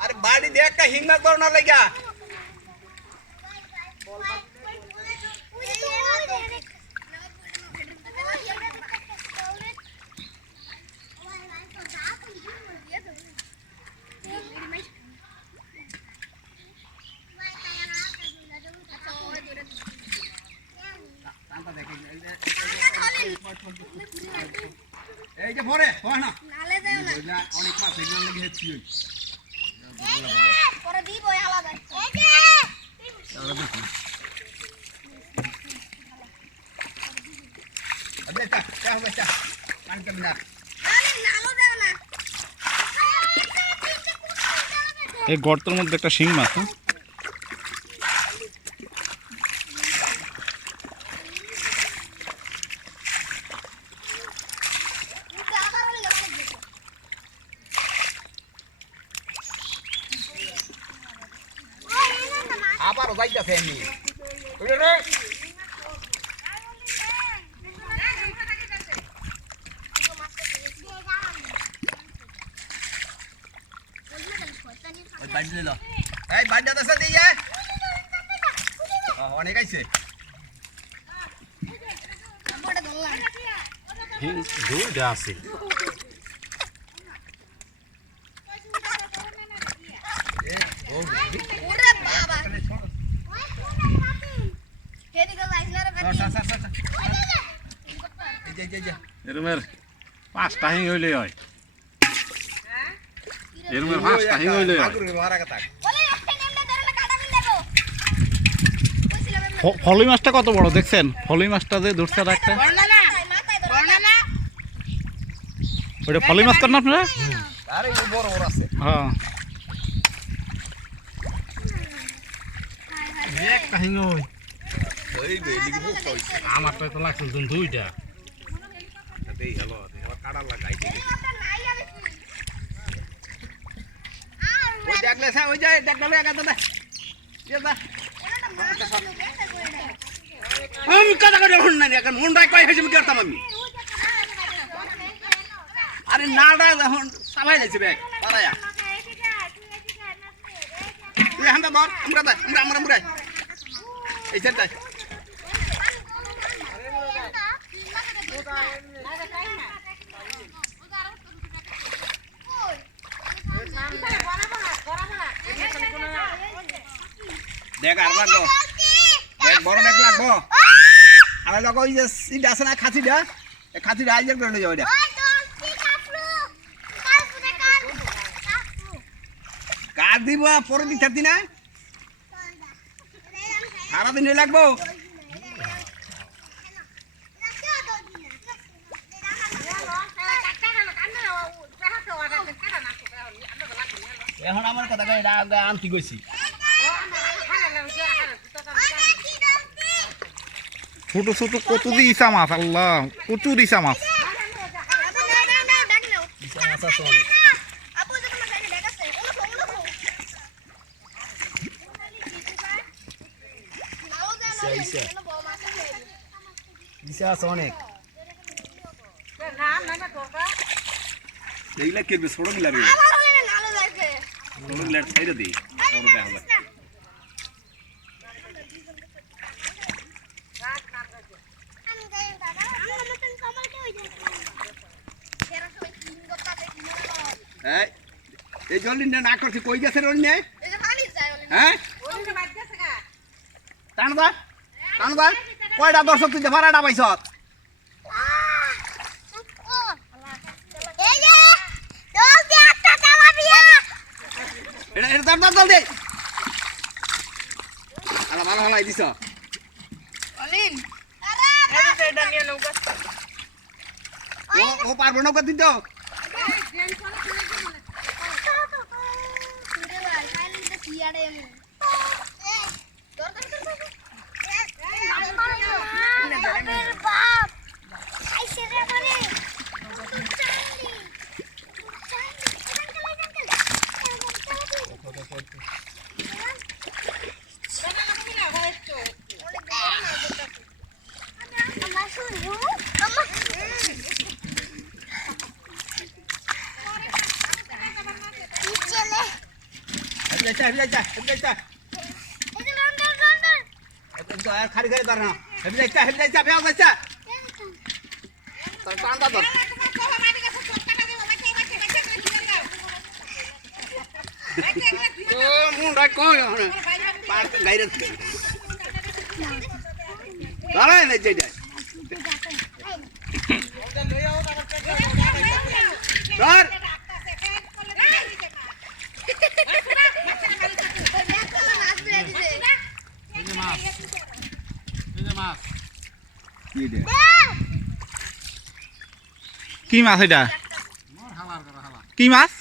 আরে বাড়ি দেখ কা হিম্মত বড় না লাগা এই যে পরে না নালে যাও না অনেক মাছ এগুলো লাগি হেছি পরে দিব আলাদা এই যে আরে দেখি আবে তা হবে তা কান করবি না নালে নালো যাও না এই গর্তের মধ্যে একটা শিং মাছ হ্যাঁ আবার যাইতাছে আমি ওরে রে ওই বাইরে দিল এই বাইরে দাসা দিয়ে অনেক আইছে বড় ধরলাম দুইটা আছে ওরে বাবা এদিকে যাইছ না রে বেটি এই যে এরমের পাঁচটা হিং হইলে হয় এরমের পাঁচটা হিং হইলে হয় ফলই মাছটা কত বড় দেখছেন ফলই মাছটা যে ধরছে একটা ওটা ফলই মাছ করেন আপনারা আরে বড় বড় আছে হ্যাঁ একটা হিং হই ওই বেলি কি বুক হইছে আমার তো লাগছে দুইটা এই হলো এবার কাটা লাগাই দিই ওই দেখলে স্যার ওই যায় দেখলে লাগা দাদা দাদা আমি কথা কথা হন না এখন মন রাখ কই হেসে করতাম আমি আরে নাড়া যখন সবাই যাচ্ছে ব্যাগ পারায়া তুই হান্দা ধর আমরা দা আমরা এই সেটা দেখ আর লাগবো দেখ বড় দেখ লাগবো আর লাগো ওই যে সিট আছে না খাসিটা এই খাসিটা আইজার করে লই যাও এটা কার দিব পরে দিতে দিন না সারা দিন লাগবো এখন আমার কথা আনতে গেছি ছোট ছোট কত দিয়েছা মাছ আল্লাহ প্রচুর দিয়েছা মাছ অনেক এইগুলা কেটবে ছোট গিলা সাইডে দিই বড় দেখা যায় এই জল না করছি কই গেছে রোল নিয়ে হ্যাঁ টানবা টানবা কয়টা দর্শক তুই ভাড়াটা পাইছ এটা এটা দর দর দে আলা ভালো হালাই দিছ অলিন আরে এটা নিয়ে নৌকা ও পারবো নৌকা দিতে খালি খালি ধর না হেবি যাইছা বেও যাইছা তোর টান্দা ধর ও মুন্ডা কই হনে পার গাইরে দাঁড়ায় না যাই ধর কি মাছ এটা কি মাছ